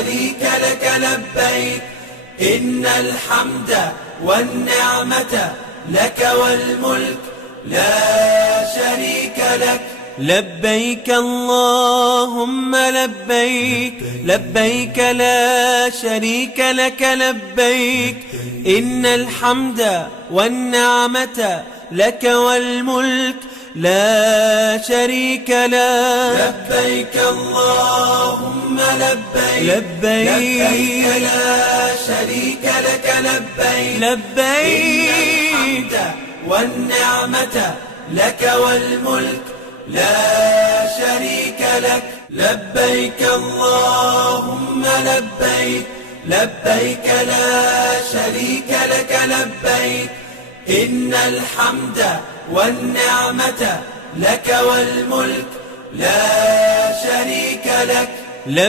شريك لك لبيك إن الحمد والنعمة لك والملك لا شريك لك. لبيك اللهم لبيك لبيك لا شريك لك لبيك إن الحمد والنعمة لك والملك لا شريك لك. لبيك اللهم لبيك لبيك لا شريك لك لبيك لبيك إن الحمد والنعمة لك والملك لا شريك لك. لبيك اللهم لبيك لبيك لا شريك لك لبيك إن الحمد والنعمة لك والملك لا شريك لك.